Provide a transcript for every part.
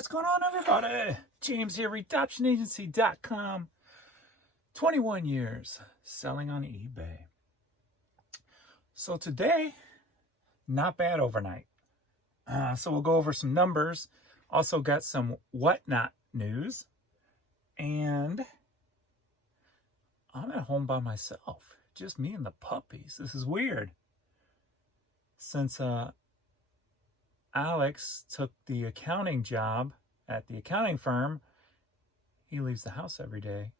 What's going on, everybody? James here, redoptionagency.com. 21 years selling on eBay. So today, not bad overnight. So we'll go over some numbers. Also got some WhatNot news. And I'm at home by myself. Just me and the puppies. This is weird. Since Alex took the accounting job at the accounting firm, he leaves the house every day,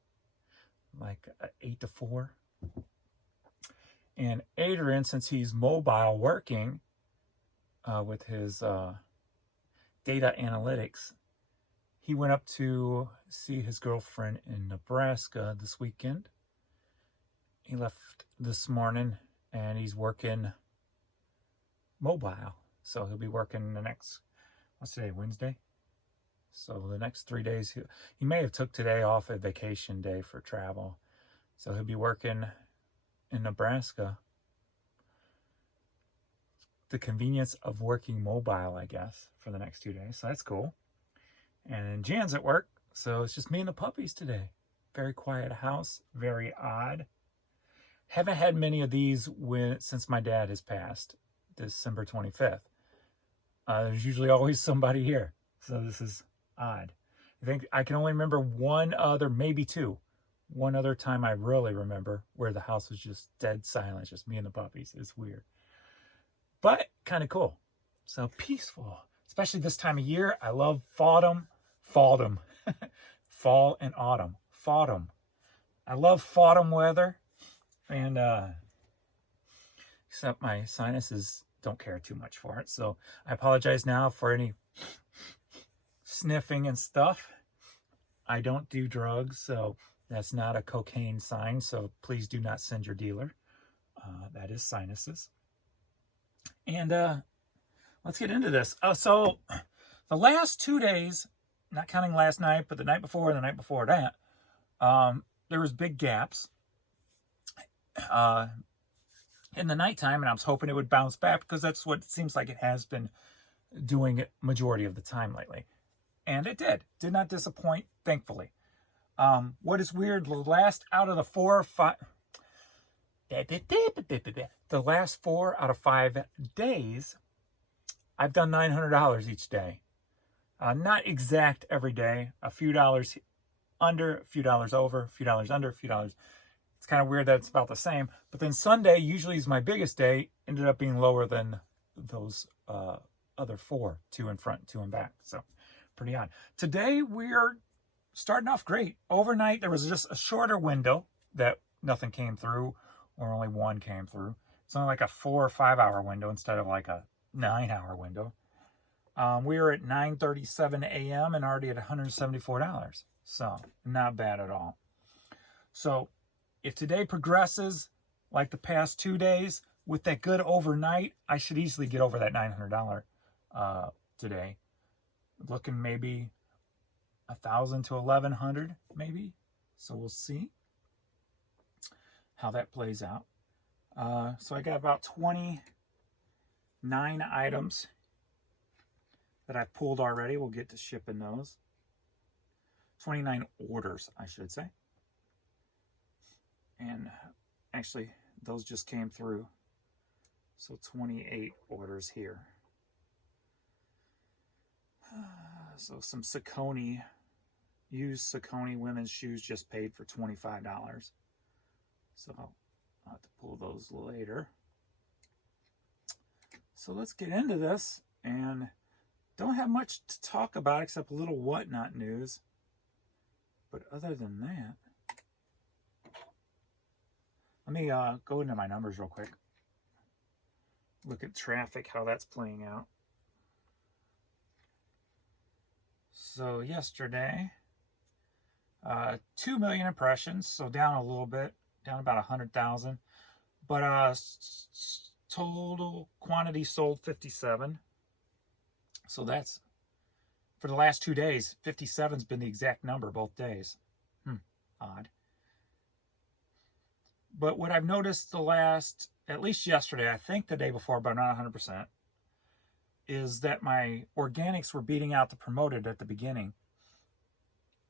like 8 to 4. And Adrian, since he's mobile working with his data analytics, he went up to see his girlfriend in Nebraska this weekend. He left this morning and he's working mobile. So he'll be working the next, what's today, Wednesday? So the next 3 days, he may have took today off a vacation day for travel. So he'll be working in Nebraska. The convenience of working mobile, I guess, for the next 2 days. So that's cool. And Jan's at work, so it's just me and the puppies today. Very quiet house, very odd. Haven't had many of these since my dad has passed, December 25th. There's usually always somebody here, so this is odd. I think I can only remember one other, maybe two. One other time I really remember where the house was just dead silent, just me and the puppies. It's weird, but kind of cool. So peaceful, especially this time of year. I love fall and autumn. I love autumn weather, and except my sinuses don't care too much for it. So I apologize now for any sniffing and stuff. I don't do drugs, so that's not a cocaine sign. So please do not send your dealer. That is sinuses. And let's get into this. So the last 2 days, not counting last night, but the night before and the night before that, there was big gaps in the nighttime, and I was hoping it would bounce back because that's what it seems like it has been doing majority of the time lately. And it did not disappoint, thankfully. What is weird, the last 4 out of 5 days, I've done $900 each day. Not exact every day, a few dollars under, a few dollars over, a few dollars under, a few dollars. It's kind of weird that it's about the same. But then Sunday usually is my biggest day, ended up being lower than those other 4, 2 in front, 2 in back. So pretty odd. Today we're starting off great. Overnight there was just a shorter window that nothing came through, or only one came through. It's only like a 4 or 5 hour window instead of like a 9 hour window. We were at 9:37 a.m. and already at $174. So not bad at all. So if today progresses like the past 2 days with that good overnight, I should easily get over that $900 today. Looking maybe 1,000 to 1,100 maybe. So we'll see how that plays out. So I got about 29 items that I've pulled already. We'll get to shipping those. 29 orders, I should say. And actually, those just came through. So 28 orders here. So some Saucony, used Saucony women's shoes just paid for $25. So I'll have to pull those later. So let's get into this. And don't have much to talk about except a little WhatNot news. But other than that, let me go into my numbers real quick. Look at traffic, how that's playing out. So yesterday, 2 million impressions, so down a little bit, down about 100,000. But total quantity sold 57. So that's, for the last 2 days, 57's been the exact number both days. Odd. But what I've noticed the last, at least yesterday, I think the day before, but I'm not 100%, is that my organics were beating out the promoted at the beginning.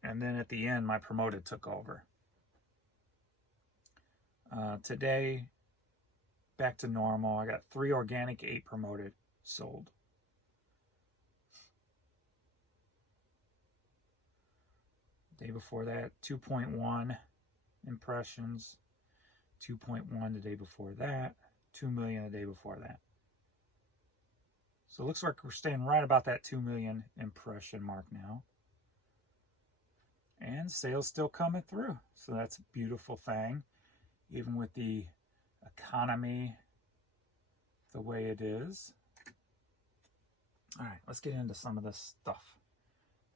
And then at the end, my promoted took over. Today, back to normal. I got 3 organic, 8 promoted sold. Day before that, 2.1 impressions. 2.1 the day before that. 2 million the day before that. So it looks like we're staying right about that 2 million impression mark now. And sales still coming through. So that's a beautiful thing. Even with the economy the way it is. All right, let's get into some of this stuff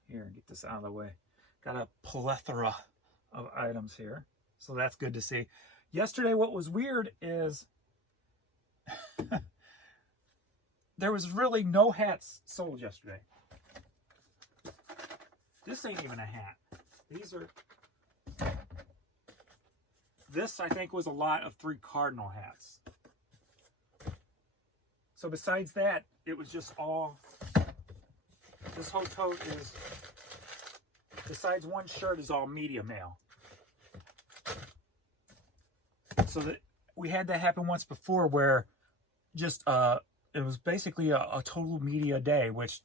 here and get this out of the way. Got a plethora of items here. So that's good to see. Yesterday, what was weird is there was really no hats sold yesterday. This ain't even a hat. These are... This, I think, was a lot of 3 cardinal hats. So besides that, it was just all... This whole tote is... Besides one shirt is all media mail. So that we had that happen once before where just it was basically a total media day, which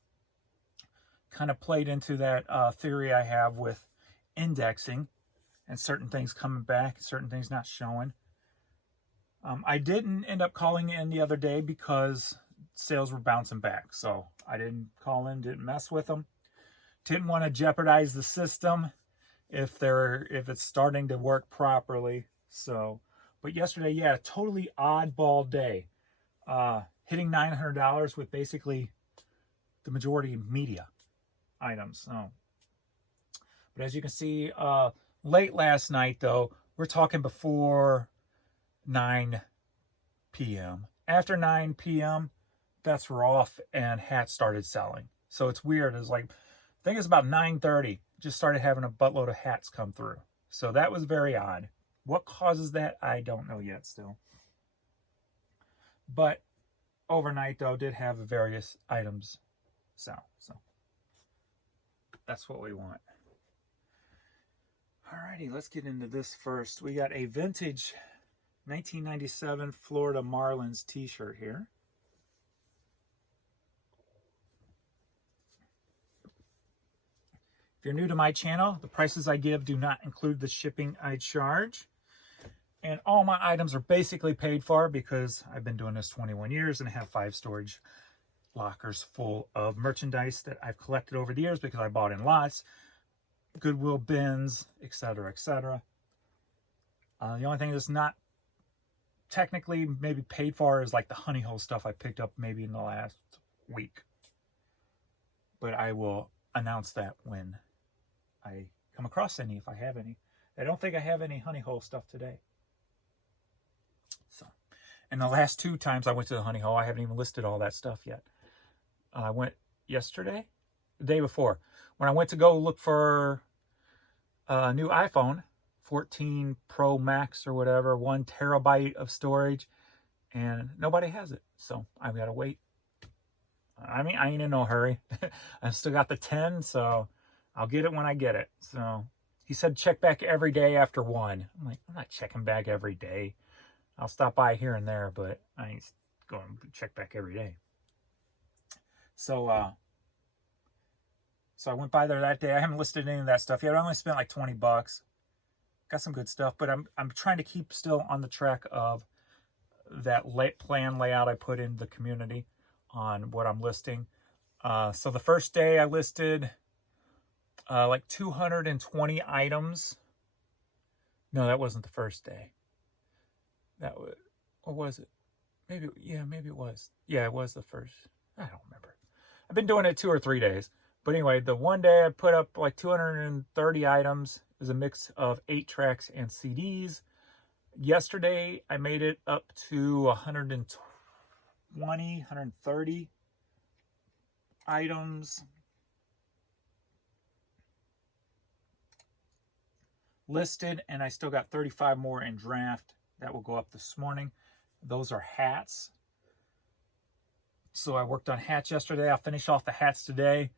kind of played into that theory I have with indexing and certain things coming back, certain things not showing. I didn't end up calling in the other day because sales were bouncing back. So I didn't call in, didn't mess with them. Didn't want to jeopardize the system if it's starting to work properly. So, but yesterday, yeah, totally oddball day. Hitting $900 with basically the majority of media items. So, but as you can see, late last night though, we're talking before 9 p.m. After 9 p.m., bets were off and hats started selling. So it's weird. It's like, I think it's about 9:30, just started having a buttload of hats come through. So that was very odd. What causes that? I don't know yet still. But overnight though, did have various items sell. So that's what we want. Alrighty, let's get into this first. We got a vintage 1997 Florida Marlins t-shirt here. If you're new to my channel, the prices I give do not include the shipping I charge. And all my items are basically paid for because I've been doing this 21 years and have 5 storage lockers full of merchandise that I've collected over the years because I bought in lots, Goodwill bins, etc., etc. The only thing that's not technically maybe paid for is like the honey hole stuff I picked up maybe in the last week. But I will announce that when I come across any, if I have any. I don't think I have any honey hole stuff today. So, and the last 2 times I went to the honey hole, I haven't even listed all that stuff yet. I went yesterday, the day before, when I went to go look for a new iPhone, 14 Pro Max or whatever, 1 terabyte of storage, and nobody has it. So I've got to wait. I mean, I ain't in no hurry. I still got the 10, so I'll get it when I get it. So he said check back every day after 1. I'm like, I'm not checking back every day. I'll stop by here and there, but I ain't going to check back every day. So I went by there that day. I haven't listed any of that stuff yet. I only spent like $20. Got some good stuff, but I'm trying to keep still on the track of that plan layout I put in the community on what I'm listing. So the first day I listed like 220 items. No, that wasn't the first day. That was, or was it? Maybe, yeah, maybe it was. Yeah, it was the first. I don't remember. I've been doing it 2 or 3 days. But anyway, the one day I put up like 230 items. It was a mix of 8 tracks and CDs. Yesterday, I made it up to 120, 130 items listed, and I still got 35 more in draft that will go up this morning. Those are hats. So I worked on hats yesterday. I'll finish off the hats today,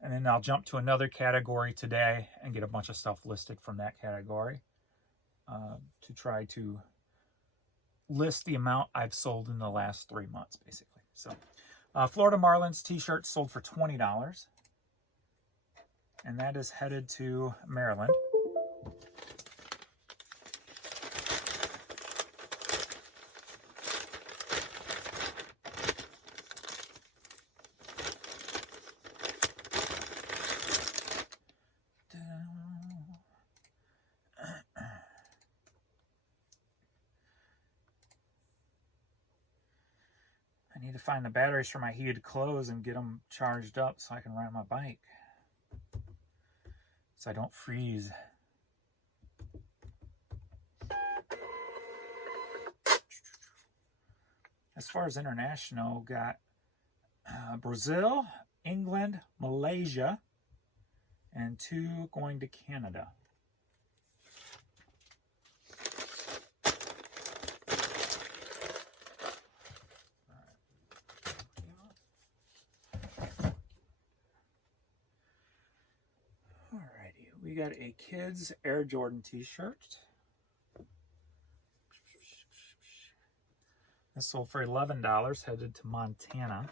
and then I'll jump to another category today and get a bunch of stuff listed from that category to try to list the amount I've sold in the last 3 months, basically. So Florida Marlins t-shirt sold for $20, and that is headed to Maryland. I need to find the batteries for my heated clothes and get them charged up so I can ride my bike, so I don't freeze. As far as international, got Brazil, England, Malaysia, and 2 going to Canada. Alrighty, we got a kids Air Jordan t-shirt. This sold for $11, headed to Montana.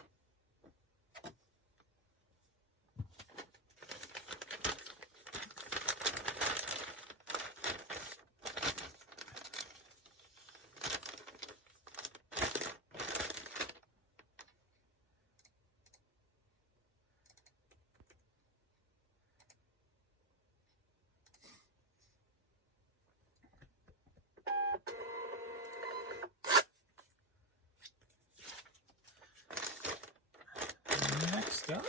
Next up,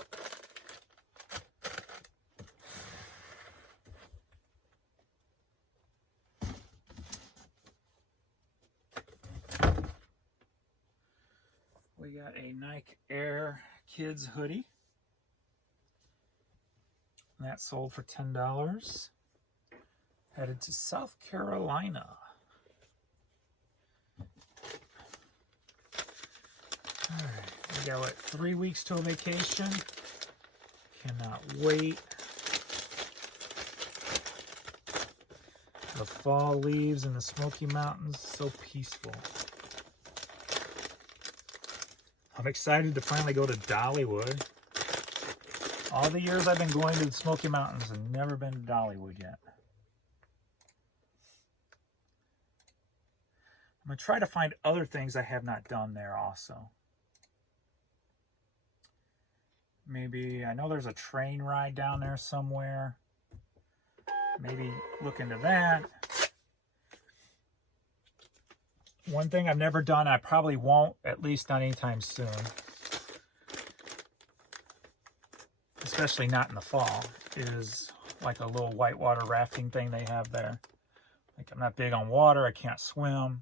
we got a Nike Air Kids hoodie. And that sold for $10. Headed to South Carolina. Alright, we got what, 3 weeks till vacation. Cannot wait. The fall leaves in the Smoky Mountains, so peaceful. I'm excited to finally go to Dollywood. All the years I've been going to the Smoky Mountains and never been to Dollywood yet. I'm going to try to find other things I have not done there also. Maybe, I know there's a train ride down there somewhere. Maybe look into that. One thing I've never done, I probably won't, at least not anytime soon, especially not in the fall, is like a little whitewater rafting thing they have there. Like, I'm not big on water, I can't swim.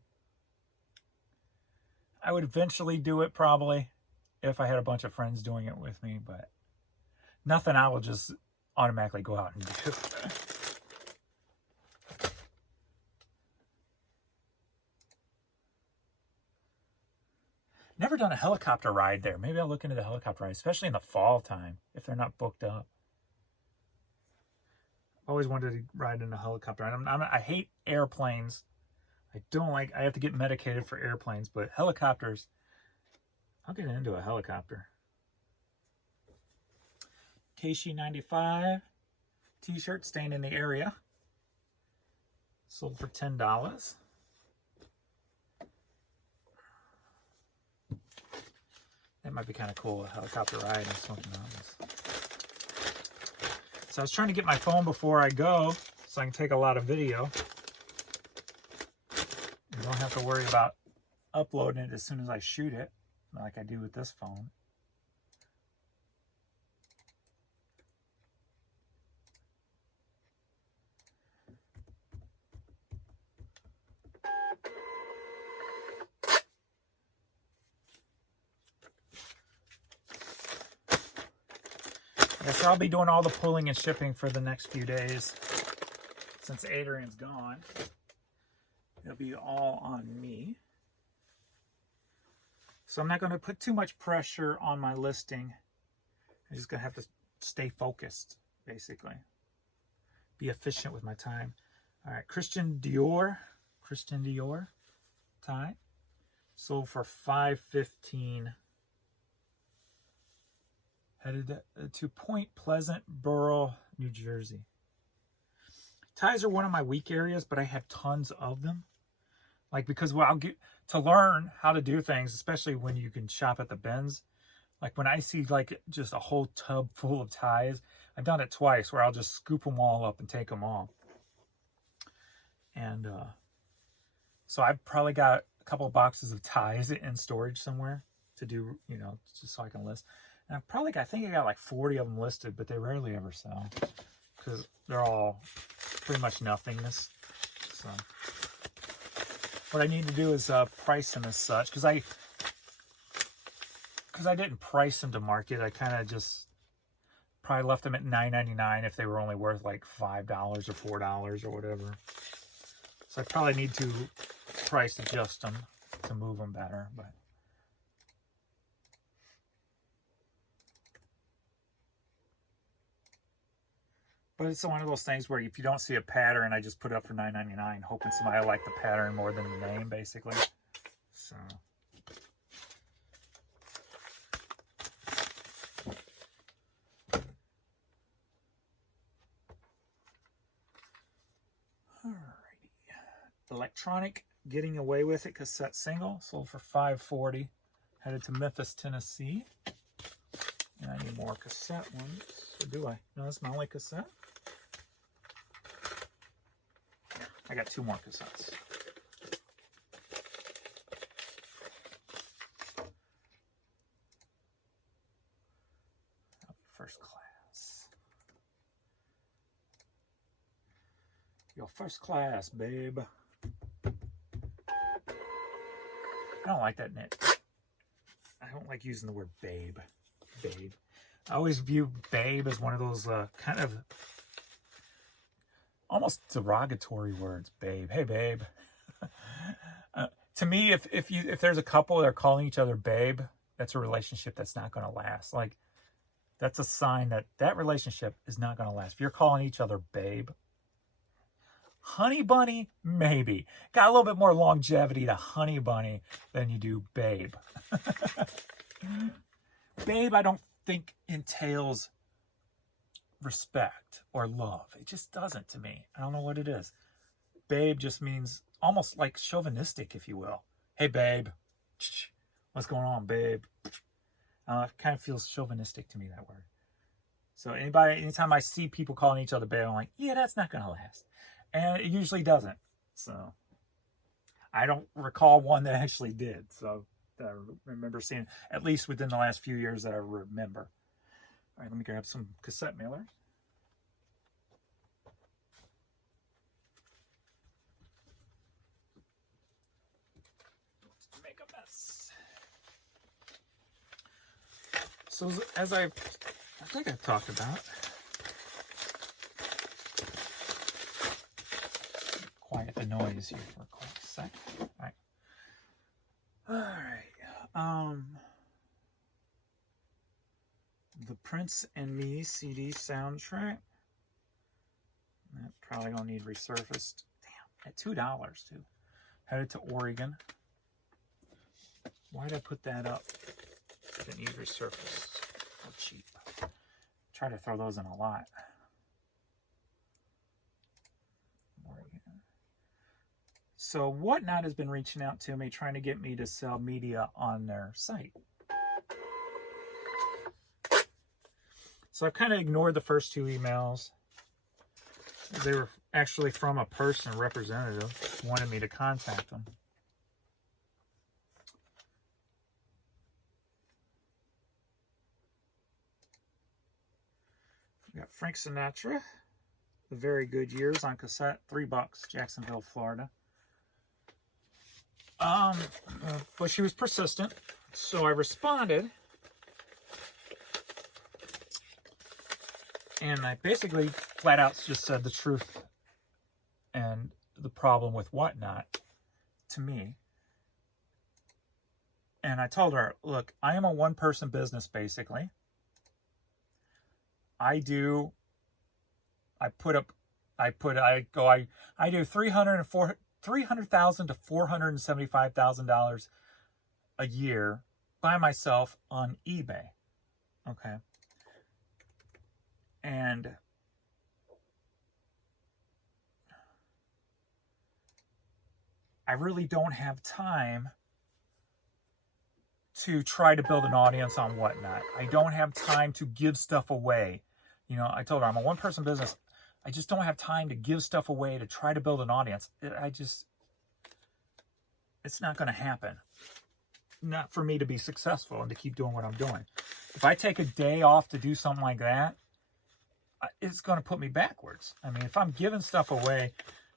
I would eventually do it probably if I had a bunch of friends doing it with me, but nothing I will just automatically go out and do. Never done a helicopter ride there. Maybe I'll look into the helicopter ride, especially in the fall time, if they're not booked up. I've always wanted to ride in a helicopter. I hate airplanes. I don't like, I have to get medicated for airplanes, but helicopters, I'll get into a helicopter. KC95 t-shirt, staying in the area. Sold for $10. That might be kind of cool, a helicopter ride in Smoky Mountains. So I was trying to get my phone before I go so I can take a lot of video. You don't have to worry about uploading it as soon as I shoot it, like I do with this phone. So I'll be doing all the pulling and shipping for the next few days. Since Adrian's gone, it'll be all on me. So I'm not going to put too much pressure on my listing. I'm just going to have to stay focused, basically. Be efficient with my time. All right, Christian Dior tie. Sold for $5.15. Headed to Point Pleasant Borough, New Jersey. Ties are one of my weak areas, but I have tons of them. Like, because I'll get to learn how to do things, especially when you can shop at the bins. Like when I see like just a whole tub full of ties, I've done it twice where I'll just scoop them all up and take them all. And so I've probably got a couple of boxes of ties in storage somewhere to do, you know, just so I can list. And I've probably got, I think I got like 40 of them listed, but they rarely ever sell because they're all pretty much nothingness. So what I need to do is price them as such, because I didn't price them to market. I kind of just probably left them at $9.99 if they were only worth like $5 or $4 or whatever. So I probably need to price adjust them to move them better. But it's one of those things where if you don't see a pattern, I just put it up for $9.99, hoping somebody will like the pattern more than the name, basically. So. Alrighty. Electronic Getting Away With It cassette single, sold for $5.40. Headed to Memphis, Tennessee. And I need more cassette ones. Or do I? No, that's my only cassette. I got 2 more cassettes. First class. Yo, first class, babe. I don't like that knit. I don't like using the word babe. Babe. I always view babe as one of those kind of almost derogatory words. Babe. Hey, babe. To me, if there's a couple that are calling each other babe, that's a relationship that's not going to last. Like, that's a sign that that relationship is not going to last. If you're calling each other babe, honey bunny, maybe. Got a little bit more longevity to honey bunny than you do babe. Babe, I don't think entails respect or love. It just doesn't to me. I don't know what it is. Babe just means almost like chauvinistic, if you will. Hey, babe. What's going on, babe? It kind of feels chauvinistic to me, that word. So anytime I see people calling each other babe, I'm like, yeah, that's not going to last. And it usually doesn't. So I don't recall one that actually did. So that I remember seeing, at least within the last few years that I remember. All right, let me grab some cassette mailers. Make a mess. So as I think I've talked about, quiet the noise here for a quick sec. All right. The Prince and Me CD soundtrack. That probably gonna need resurfaced. Damn, at $2 too. Headed to Oregon. Why did I put that up? It needs resurfaced. So cheap. Try to throw those in a lot. Oregon. So WhatNot has been reaching out to me, trying to get me to sell media on their site. So I've kind of ignored the first 2 emails. They were actually from a person, a representative, who wanted me to contact them. We got Frank Sinatra, The Very Good Years on cassette, $3, Jacksonville, Florida. But she was persistent, so I responded. And I basically flat out just said the truth and the problem with WhatNot to me. And I told her, look, I am a one-person business, basically. I do 300,000 to $475,000 a year by myself on eBay. Okay. And I really don't have time to try to build an audience on WhatNot. I don't have time to give stuff away. You know, I told her I'm a one-person business. I just don't have time to give stuff away to try to build an audience. It's not going to happen. Not for me to be successful and to keep doing what I'm doing. If I take a day off to do something like that, it's going to put me backwards. I mean, if I'm giving stuff away,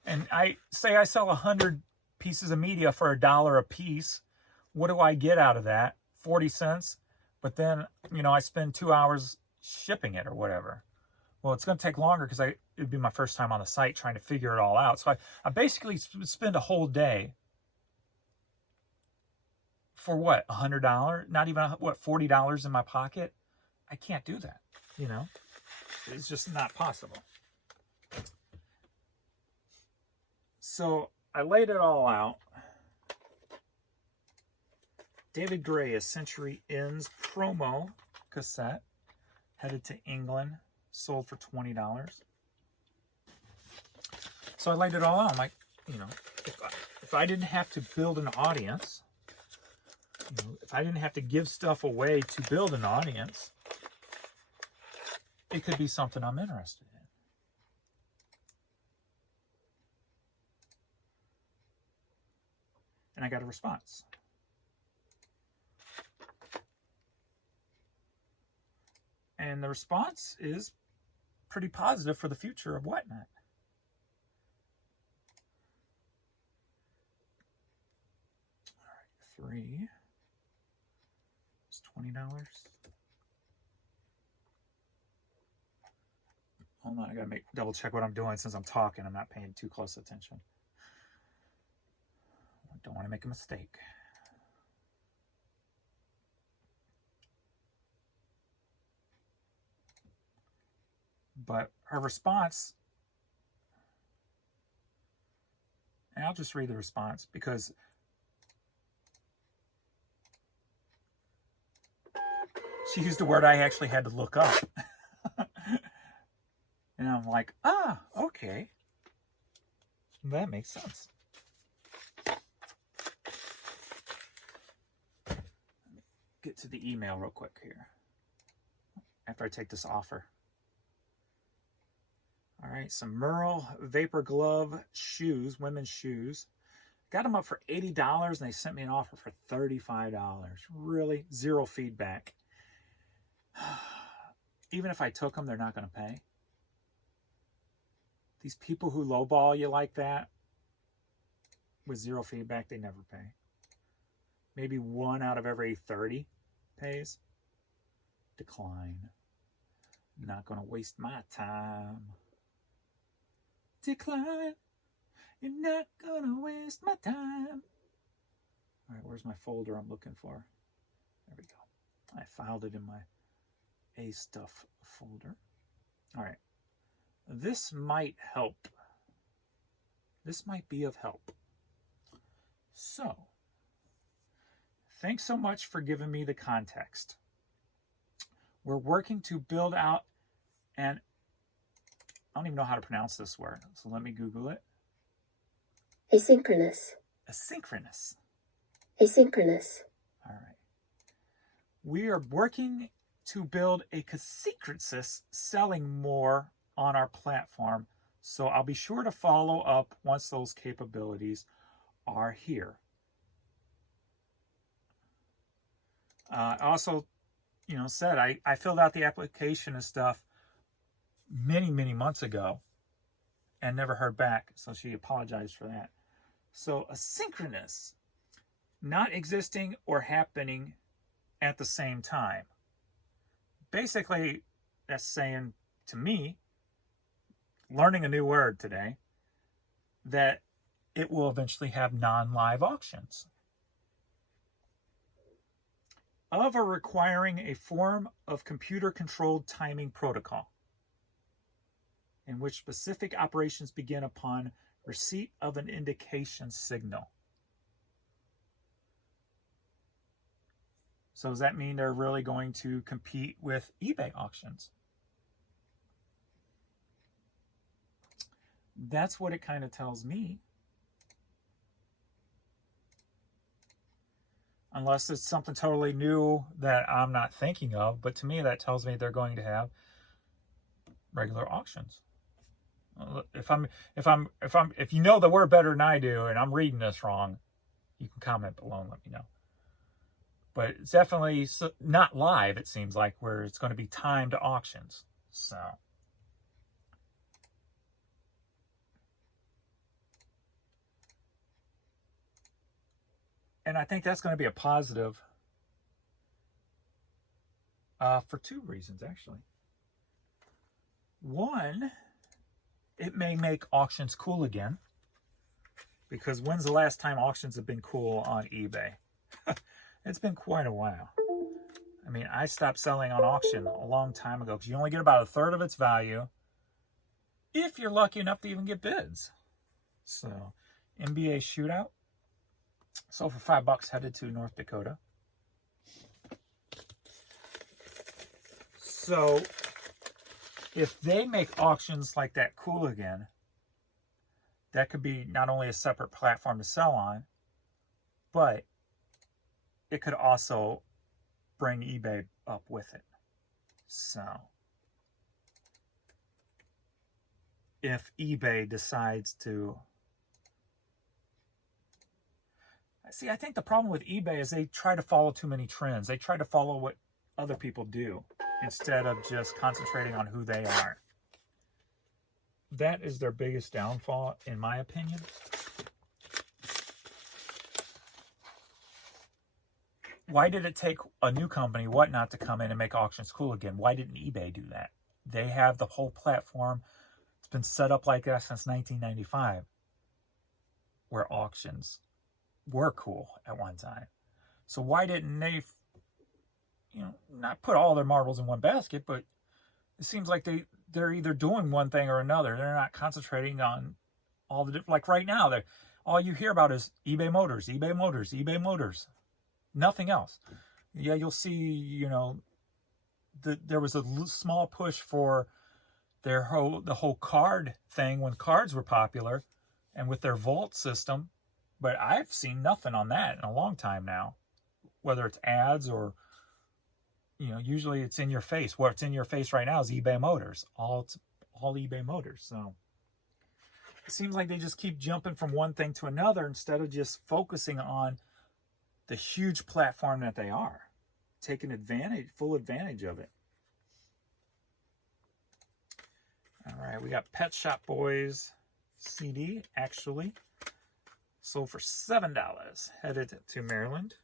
and I sell 100 pieces of media for $1 a piece, what do I get out of that? 40 cents. But then, you know, I spend 2 hours shipping it or whatever. Well, it's going to take longer because it'd be my first time on the site trying to figure it all out. So I basically spend a whole day for what? $100? Not even, what, $40 in my pocket? I can't do that, you know? It's just not possible. So I laid it all out. David Gray, A Century Ends promo cassette, headed to England, sold for $20. So I laid it all out. I'm like, you know, if I didn't have to build an audience, you know, if I didn't have to give stuff away to build an audience, it could be something I'm interested in. And I got a response. And the response is pretty positive for the future of WhatNot. All right, 3 is $20. Hold on, I gotta double check what I'm doing since I'm talking. I'm not paying too close attention. I don't want to make a mistake. But her response, and I'll just read the response because she used a word I actually had to look up. And I'm like, okay. That makes sense. Get to the email real quick here after I take this offer. All right, some Merle Vapor Glove shoes, women's shoes. Got them up for $80 and they sent me an offer for $35. Really? Zero feedback. Even if I took them, they're not going to pay. These people who lowball you like that with zero feedback, they never pay. Maybe 1 out of every 30 pays. Decline. Not going to waste my time. Decline. You're not gonna waste my time. All right, where's my folder I'm looking for? There we go. I filed it in my A stuff folder. All right. This might help. This might be of help. So, thanks so much for giving me the context. We're working to build out an, I don't even know how to pronounce this word, so let me Google it. Asynchronous. Asynchronous. Asynchronous. All right. We are working to build a cassettes selling more on our platform, so I'll be sure to follow up once those capabilities are here. I also, said I filled out the application and stuff many months ago and never heard back, so she apologized for that. So asynchronous, not existing or happening at the same time. Basically, that's saying to me, learning a new word today, that it will eventually have non-live auctions. of or requiring a form of computer-controlled timing protocol in which specific operations begin upon receipt of an indication signal. So does that mean they're really going to compete with eBay auctions? That's what it kind of tells me. Unless it's something totally new that I'm not thinking of, but to me that tells me they're going to have regular auctions. If you know the word better than I do and I'm reading this wrong, you can comment below and let me know. But it's definitely not live, it seems like, where it's going to be timed auctions. So and I think that's going to be a positive for two reasons, actually. One, it may make auctions cool again. Because when's the last time auctions have been cool on eBay? It's been quite a while. I mean, I stopped selling on auction a long time ago because you only get about a third of its value if you're lucky enough to even get bids. So, NBA shootout. Sold for $5, headed to North Dakota. So, if they make auctions like that cool again, that could be not only a separate platform to sell on, but it could also bring eBay up with it. So, if eBay decides to... See, I think the problem with eBay is they try to follow too many trends. They try to follow what other people do instead of just concentrating on who they are. That is their biggest downfall, in my opinion. Why did it take a new company, WhatNot, to come in and make auctions cool again? Why didn't eBay do that? They have the whole platform. It's been set up like that since 1995, where auctions were cool at one time. So why didn't they, not put all their marbles in one basket, but it seems like they're either doing one thing or another. They're not concentrating on all the, like right now, all you hear about is eBay Motors, eBay Motors, eBay Motors. Nothing else. Yeah, you'll see, there was a small push for the whole card thing when cards were popular and with their Vault system. But I've seen nothing on that in a long time now, whether it's ads or, usually it's in your face. What's in your face right now is eBay Motors, all eBay Motors. So it seems like they just keep jumping from one thing to another instead of just focusing on the huge platform that they are, taking full advantage of it. All right, we got Pet Shop Boys CD, actually. Sold for $7, headed to Maryland.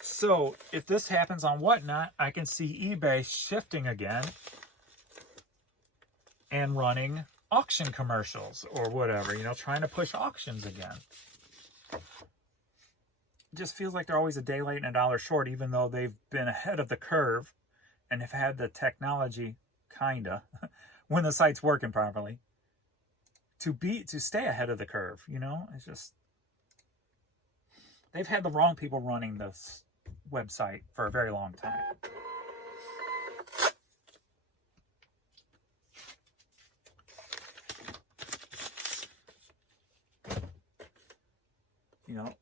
So, if this happens on WhatNot, I can see eBay shifting again and running auction commercials or whatever, trying to push auctions again. It just feels like they're always a day late and a dollar short, even though they've been ahead of the curve and have had the technology, kinda, when the site's working properly, to stay ahead of the curve. It's just, they've had the wrong people running this website for a very long time.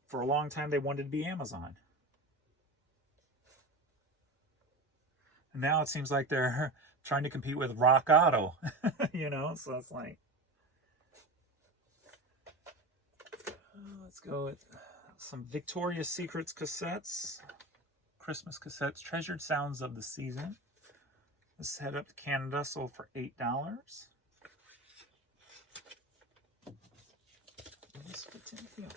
For a long time they wanted to be Amazon. And now it seems like they're trying to compete with Rock Auto, so it's like, let's go with some Victoria's Secrets cassettes, Christmas cassettes, Treasured Sounds of the Season. This head up to Canada, sold for $8. This fits in here.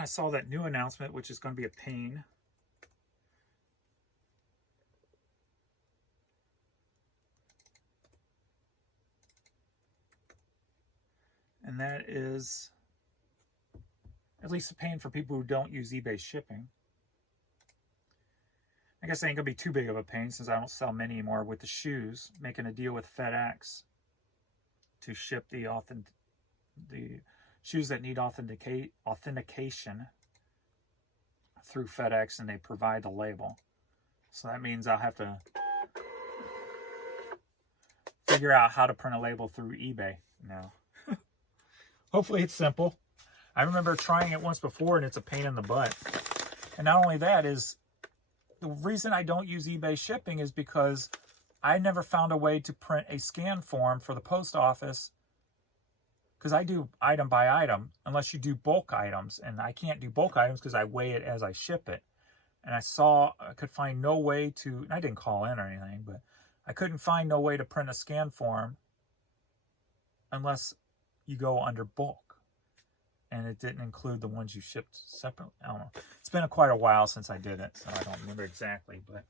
I saw that new announcement, which is going to be a pain. And that is at least a pain for people who don't use eBay shipping. I guess it ain't going to be too big of a pain since I don't sell many anymore with the shoes. Making a deal with FedEx to ship the shoes that need authentication through FedEx, and they provide the label. So that means I'll have to figure out how to print a label through eBay now. Hopefully it's simple. I remember trying it once before and it's a pain in the butt. And not only that, is the reason I don't use eBay shipping is because I never found a way to print a scan form for the post office, because I do item by item unless you do bulk items, and I can't do bulk items because I weigh it as I ship it. And I could find no way to, I didn't call in or anything, but I couldn't find no way to print a scan form unless you go under bulk, and it didn't include the ones you shipped separately. I don't know. It's been quite a while since I did it, so I don't remember exactly, but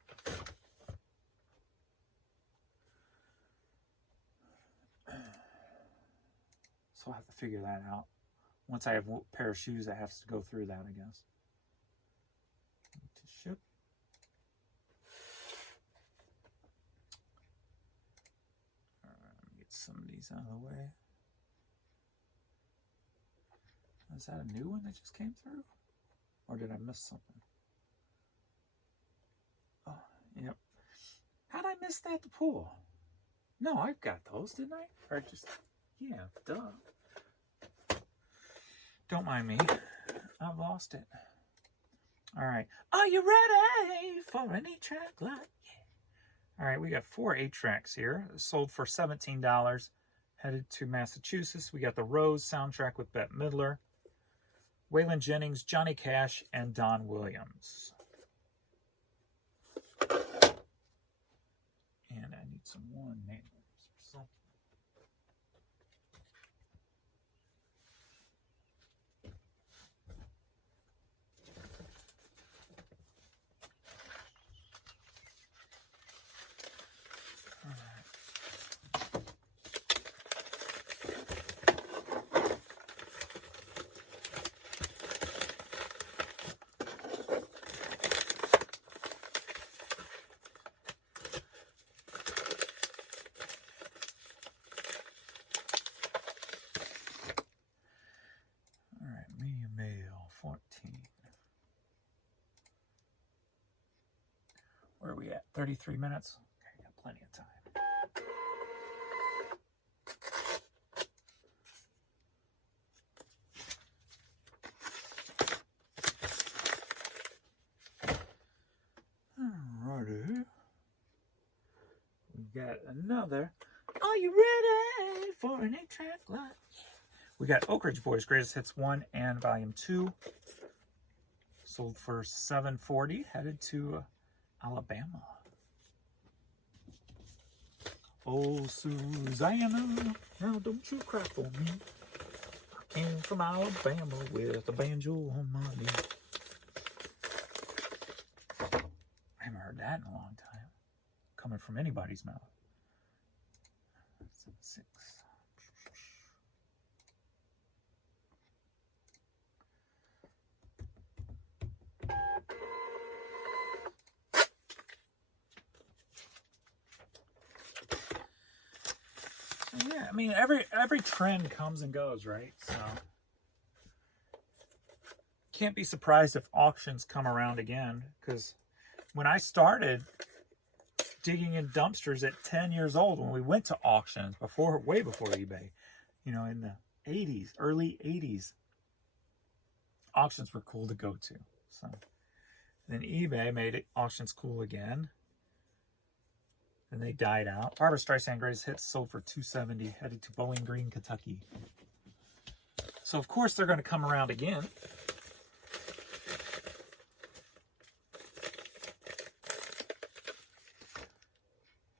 so I'll have to figure that out. Once I have a pair of shoes, I have to go through that, I guess. To ship. Let me get some of these out of the way. Is that a new one that just came through? Or did I miss something? Oh, yep. How'd I miss that to pull? No, I've got those, didn't I? Or just, yeah, duh. Don't mind me. I've lost it. All right. Are you ready for an 8-track lot? Yeah. All right, we got 4 8-tracks here. Sold for $17. Headed to Massachusetts. We got the Rose soundtrack with Bette Midler, Waylon Jennings, Johnny Cash, and Don Williams. And I need some one-namers or something. Medium male, 14. Where are we at? 33 minutes? Okay, got plenty of time. Alrighty. We got another. Are you ready for an 8-track lot? We got Oak Ridge Boys Greatest Hits 1 and Volume 2. Sold for $7.40. Headed to Alabama. Oh, Susanna, now don't you cry for me. I came from Alabama with a banjo on my knee. I haven't heard that in a long time. Coming from anybody's mouth. 6. Yeah, I mean, every trend comes and goes, right? So can't be surprised if auctions come around again, because when I started digging in dumpsters at 10 years old, when we went to auctions way before eBay, you know, in the 80s, early 80s, auctions were cool to go to. So then eBay made auctions cool again. And they died out. Barbra Streisand Greatest Hits sold for $2.70, headed to Bowling Green, Kentucky. So of course they're going to come around again.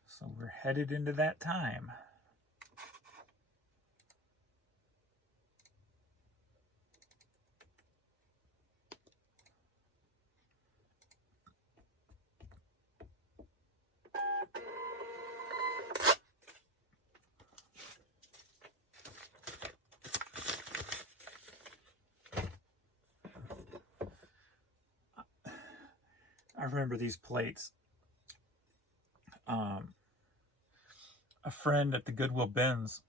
So we're headed into that time. I remember these plates. A friend at the Goodwill bins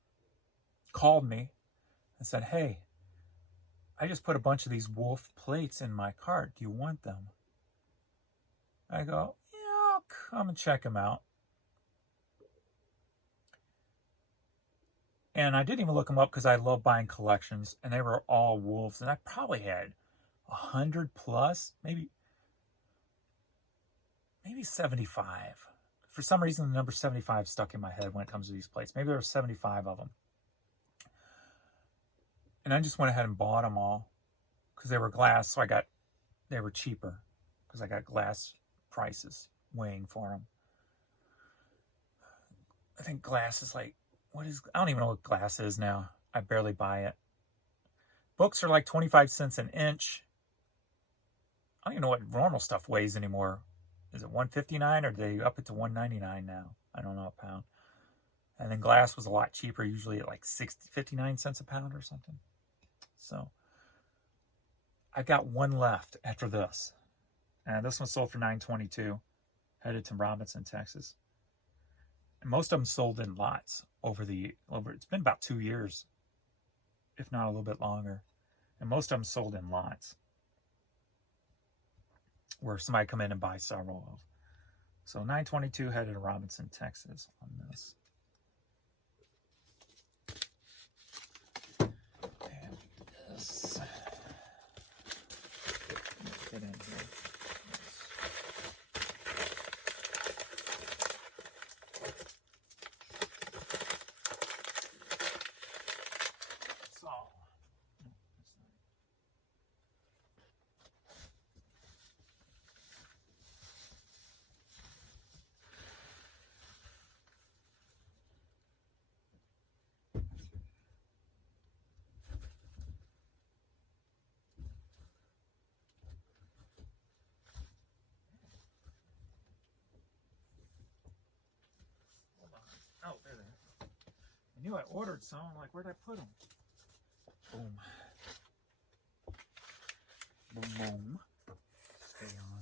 called me and said, "Hey, I just put a bunch of these Wolf plates in my cart. Do you want them?" I go, "Yeah, I'll come and check them out." And I didn't even look them up because I love buying collections, and they were all Wolves, and I probably had 100 plus, maybe 75. For some reason, the number 75 stuck in my head when it comes to these plates. Maybe there were 75 of them. And I just went ahead and bought them all because they were glass, so they were cheaper because I got glass prices weighing for them. I think glass is like, I don't even know what glass is now. I barely buy it. Books are like 25 cents an inch. I don't even know what normal stuff weighs anymore. Is it 159 or do they up it to 199 now? I don't know a pound. And then glass was a lot cheaper, usually at like 59 cents a pound or something. So I got one left after this. And this one sold for $9.22, headed to Robinson, Texas. And most of them sold in lots it's been about 2 years, if not a little bit longer. And most of them sold in lots, where somebody come in and buy several of. So $9.22 headed to Robinson, Texas on this. And this. Let's get in here. Oh, there they are. I knew I ordered some. I'm like, where'd I put them? Boom. Boom, boom. Stay on.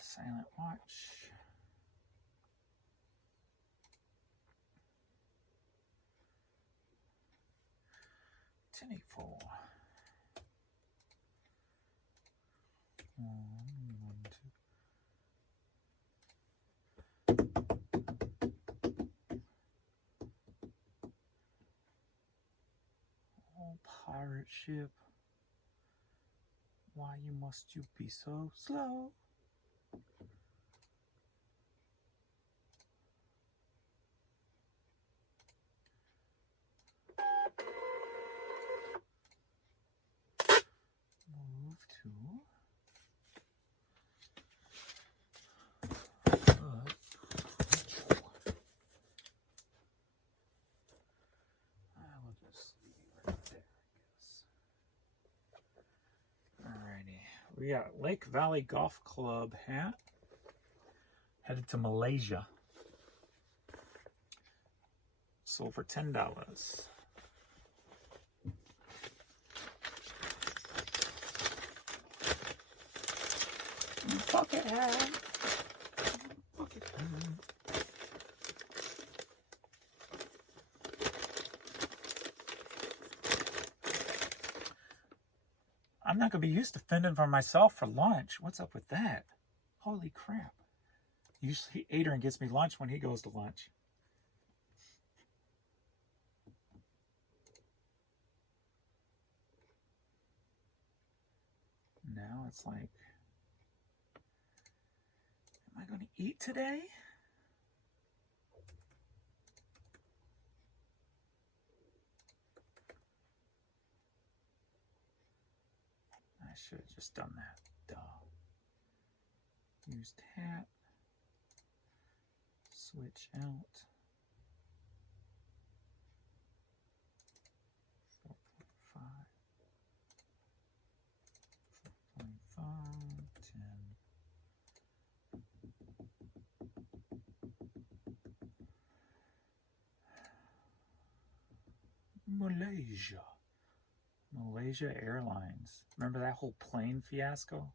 Silent watch. Tinny four. 1, 2. Oh, pirate ship. Why must you be so slow? Move to I will just leave it right there, I guess. Alrighty. We got Lake Valley Golf Club hat. Headed to Malaysia. Sold for $10. Bucket hat. Bucket hat. I'm not going to be used to fending for myself for lunch. What's up with that? Holy crap. Usually Adrian gets me lunch when he goes to lunch. Now it's like, am I going to eat today? I should have just done that. Duh. Used hat. Switch out. 4.5. 4.5. 10. Malaysia Airlines. Remember that whole plane fiasco?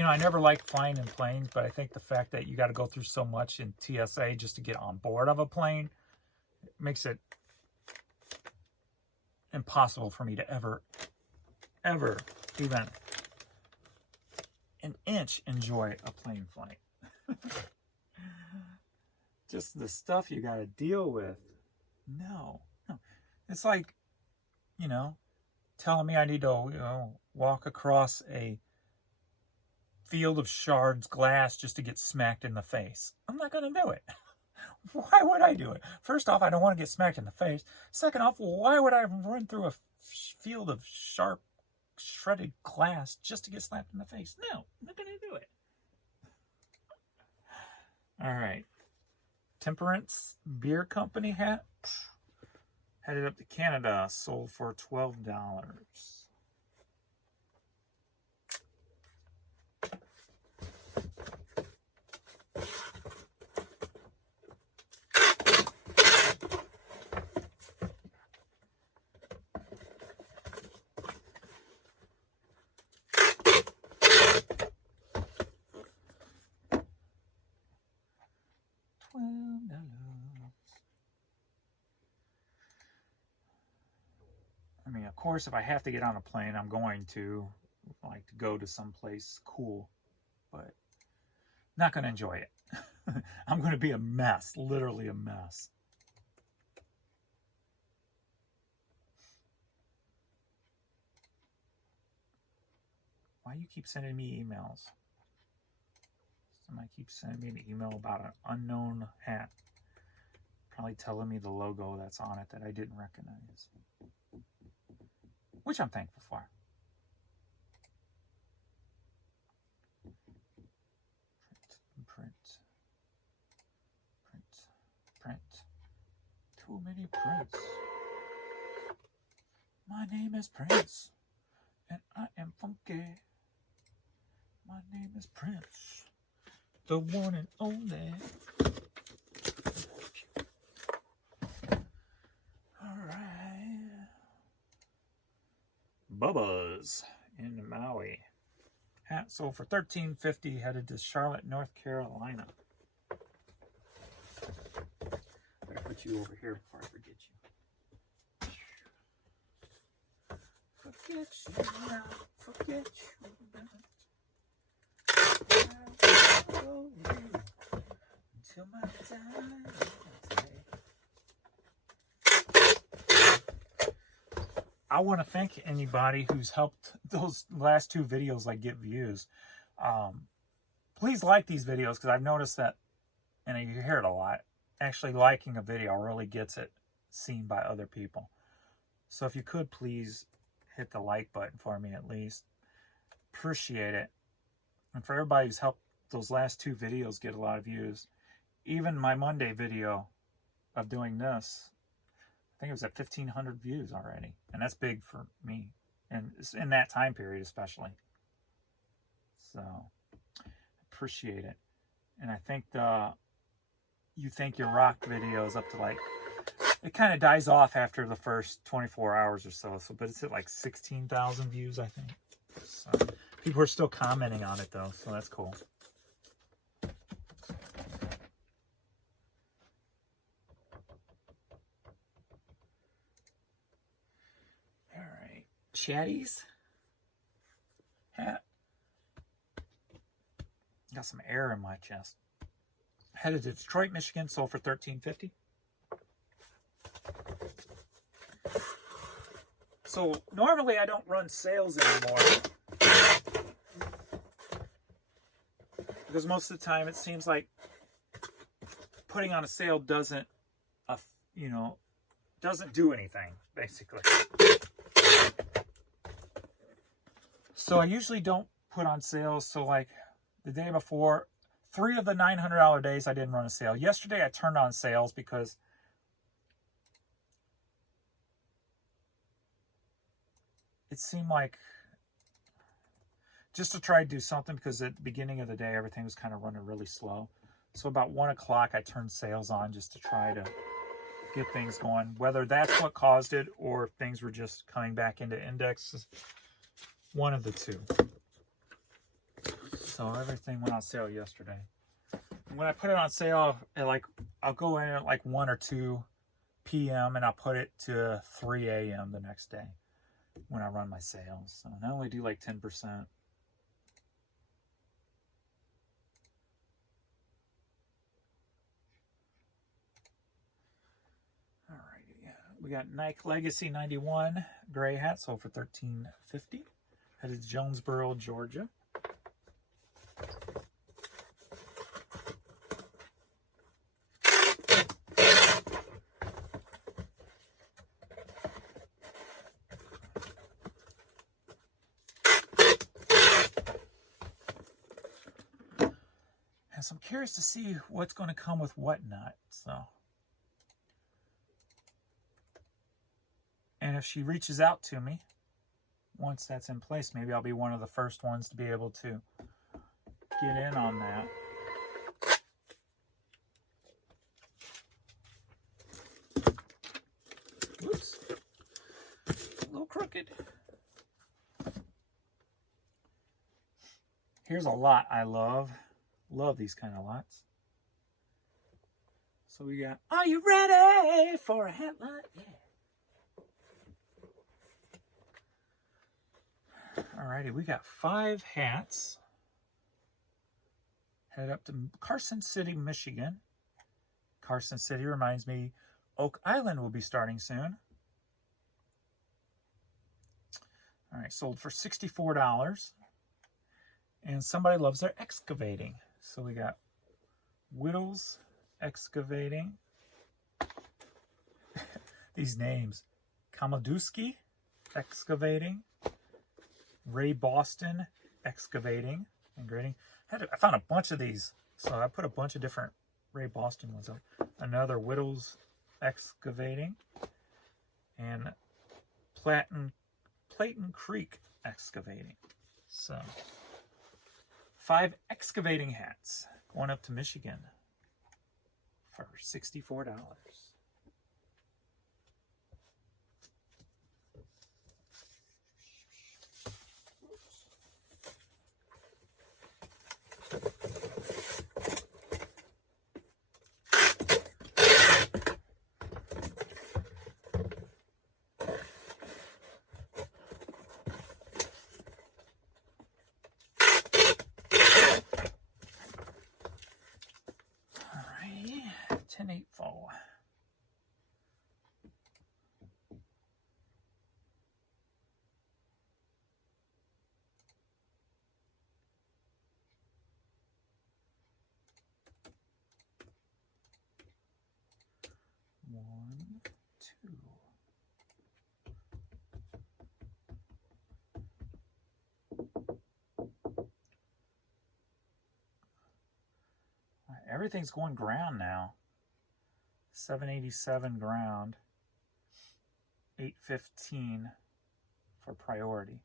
I never liked flying in planes, but I think the fact that you got to go through so much in TSA just to get on board of a plane makes it impossible for me to ever even an inch enjoy a plane flight. Just the stuff you got to deal with. No. It's like, telling me I need to walk across a field of shards glass just to get smacked in the face. I'm not going to do it. Why would I do it? First off, I don't want to get smacked in the face. Second off, why would I run through a field of sharp, shredded glass just to get slapped in the face? No, I'm not going to do it. All right. Temperance Beer Company hat. Headed up to Canada. Sold for $12. I mean, of course, if I have to get on a plane, I'm going to like to go to someplace cool, but not going to enjoy it. I'm going to be a mess, literally a mess. Why do you keep sending me emails? Somebody keeps sending me an email about an unknown hat. Probably telling me the logo that's on it that I didn't recognize. Which I'm thankful for. Print. Too many prints. My name is Prince, and I am funky. My name is Prince, the one and only. All right. Bubba's in Maui. Hat sold for $13.50. Headed to Charlotte, North Carolina. Better put you over here before I forget you. Forget you not, forget you not. Until my time. I want to thank anybody who's helped those last two videos like get views. Please like these videos, because I've noticed that, and you hear it a lot, actually liking a video really gets it seen by other people. So if you could please hit the like button for me at least. Appreciate it. And for everybody who's helped those last two videos get a lot of views. Even my Monday video of doing this, I think it was at 1,500 views already. And that's big for me. And in that time period especially. So, appreciate it. And I think the You Think You're Rock video is up to like, it kind of dies off after the first 24 hours or so. But it's at like 16,000 views, I think. So, people are still commenting on it though, so that's cool. Chatties hat. Got some air in my chest. Headed to Detroit, Michigan. Sold for $13.50. So normally I don't run sales anymore, because most of the time it seems like putting on a sale doesn't, doesn't do anything, basically. So I usually don't put on sales. So like the day before, 3 of the $900 days I didn't run a sale. Yesterday I turned on sales because it seemed like just to try to do something, because at the beginning of the day everything was kind of running really slow. So about 1 o'clock I turned sales on just to try to get things going. Whether that's what caused it or if things were just coming back into indexes, one of the two. So everything went on sale yesterday. When I put it on sale, I'll go in at like 1 or 2 p.m. and I'll put it to 3 a.m. the next day when I run my sales. So I only do like 10%. Alrighty, we got Nike Legacy 91 gray hat, sold for $13.50. Headed to Jonesboro, Georgia. So I'm curious to see what's going to come with WhatNot. And if she reaches out to me, once that's in place, maybe I'll be one of the first ones to be able to get in on that. Oops. A little crooked. Here's a lot I love. Love these kind of lots. So we got, are you ready for a hat lot? Yeah. Alrighty, we got 5 hats. Head up to Carson City, Michigan. Carson City reminds me, Oak Island will be starting soon. Alright, sold for $64. And somebody loves their excavating. So we got Whittles Excavating. These names. Kamaduski Excavating. Ray Boston Excavating and Grading. I found a bunch of these. So I put a bunch of different Ray Boston ones up. Another Whittles Excavating. And Platten Creek Excavating. So 5 excavating hats going up to Michigan for $64. Alright, 10-8 fall. One, two. Everything's going ground now. 787 ground. 815 for priority.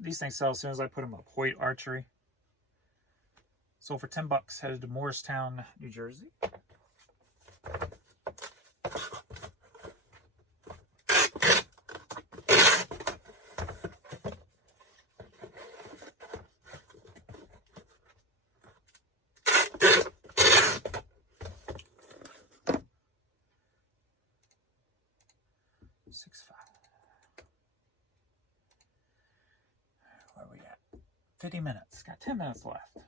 These things sell as soon as I put them up. Hoyt Archery. Sold for $10. Headed to Morristown, New Jersey. 165. Where are we at? 50 minutes. Got 10 minutes left.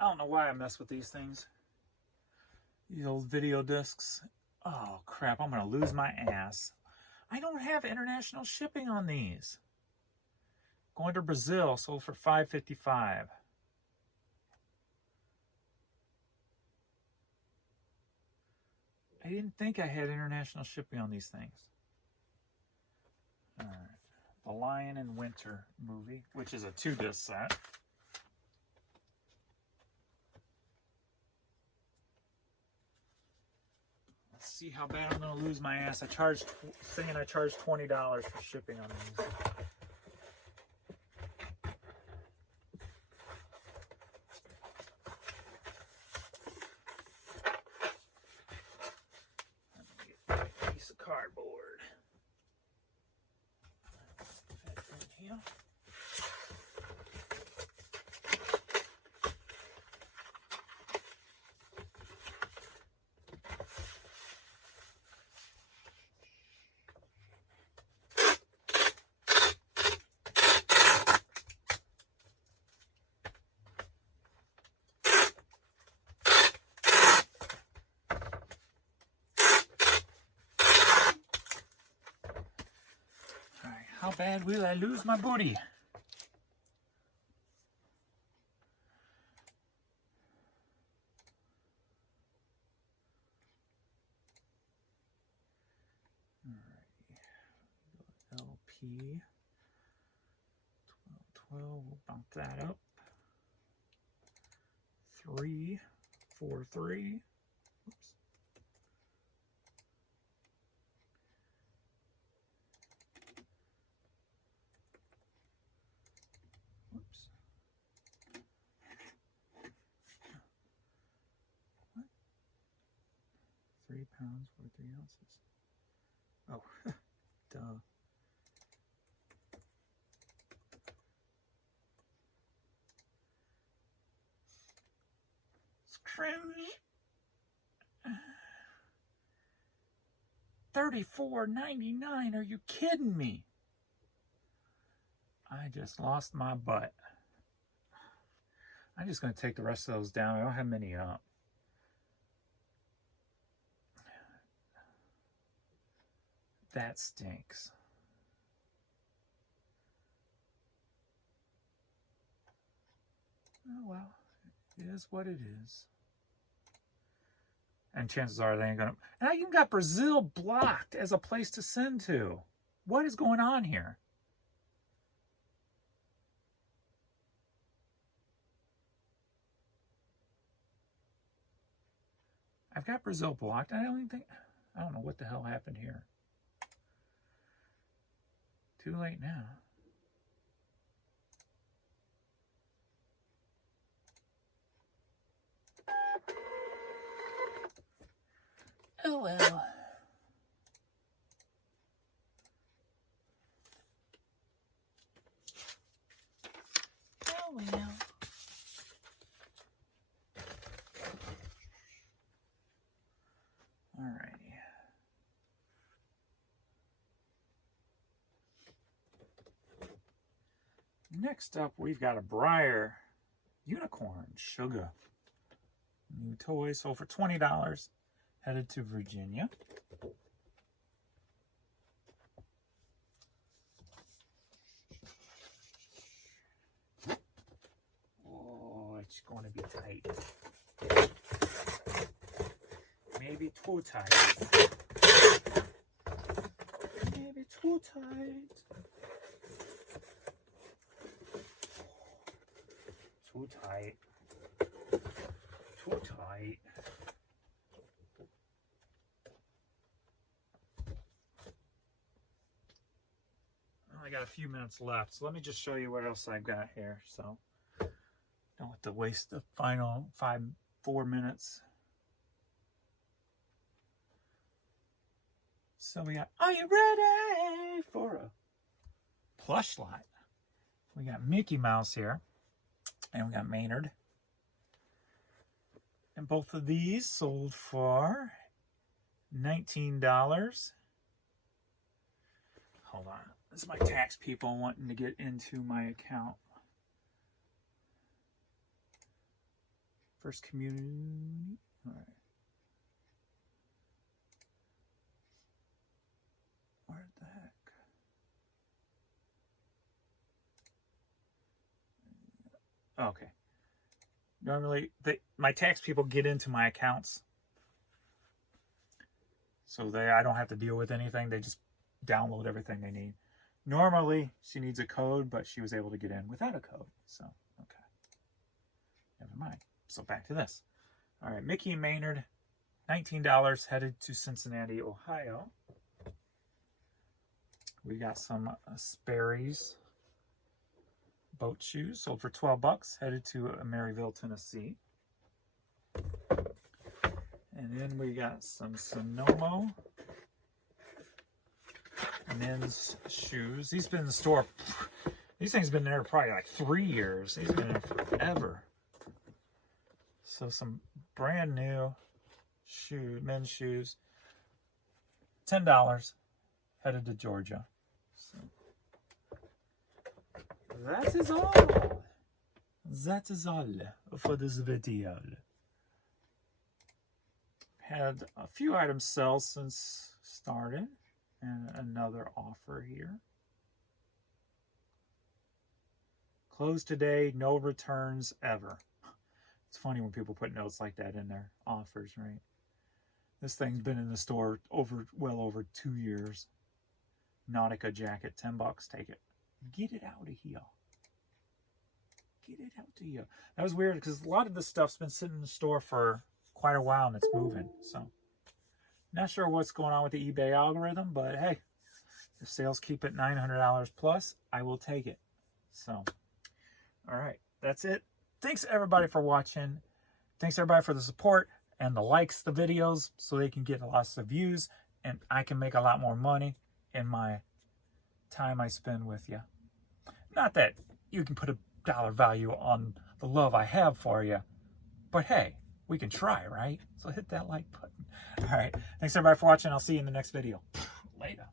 I don't know why I mess with these things. These old video discs. Oh crap, I'm gonna lose my ass. I don't have international shipping on these. Going to Brazil, sold for $5.55. I didn't think I had international shipping on these things. All right. The Lion in Winter movie, which is a 2-disc set. Let's see how bad I'm going to lose my ass. I charged $20 for shipping on these. Piece of cardboard. Fit in here. How bad will I lose my booty? Alrighty. LP 1212. We'll bump that up. 343. Oops. Whoops. What? 3 pounds, 43 ounces. Oh, duh. It's cringe. $34.99. Are you kidding me? I just lost my butt. I'm just going to take the rest of those down. I don't have many up. That stinks. Oh well, it is what it is. And chances are they ain't gonna. And I even got Brazil blocked as a place to send to. What is going on here? I've got Brazil blocked. I don't know what the hell happened here. Too late now. Oh well. Oh well. Alrighty. Next up, we've got a Briar Unicorn Sugar. New toy, sold for $20. Headed to Virginia. Oh, it's going to be tight. Maybe too tight. Maybe too tight. Too tight. Too tight. I got a few minutes left, so let me just show you what else I've got here. So don't have to waste the final 4 minutes. So we got, are you ready for a plush light? We got Mickey Mouse here. And we got Maynard. And both of these sold for $19. Hold on. This is my tax people wanting to get into my account. First community. All right. Where the heck? Okay. Normally, my tax people get into my accounts. So I don't have to deal with anything. They just download everything they need. Normally, she needs a code, but she was able to get in without a code. So, okay. Never mind. So back to this. All right, Mickey and Maynard, $19, headed to Cincinnati, Ohio. We got some Sperry's boat shoes, sold for $12, headed to Maryville, Tennessee. And then we got some Sonomo men's shoes. These been in the store. These things been there probably like 3 years. These have been there forever. So some brand new men's shoes. $10, headed to Georgia. So that is all. That is all for this video. Had a few items sell since started, and another offer here. Closed today, no returns ever. It's funny when people put notes like that in their offers, right? This thing's been in the store well over 2 years. Nautica jacket, $10. Take it. Get it out of here. Get it out of here. That was weird because a lot of this stuff's been sitting in the store for quite a while and it's moving. So, not sure what's going on with the eBay algorithm, but hey, if sales keep at $900 plus, I will take it. So, all right, that's it. Thanks everybody for watching. Thanks everybody for the support and the likes the videos so they can get lots of views and I can make a lot more money in my time I spend with you. Not that you can put a dollar value on the love I have for you, but hey, we can try, right? So hit that like button. All right. Thanks everybody for watching. I'll see you in the next video. Later.